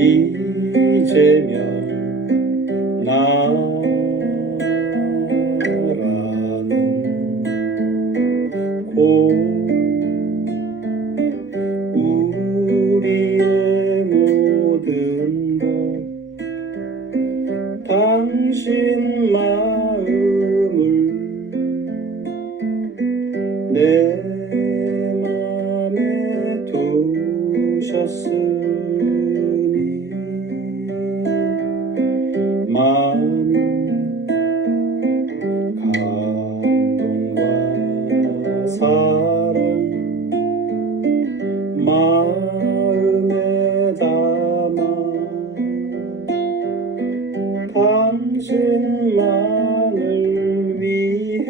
이제면 나라는 곧 우리의 모든 것 당신 마음을 내 맘에 두셨으 마음이 사랑 마음에 담아 당신만을 위해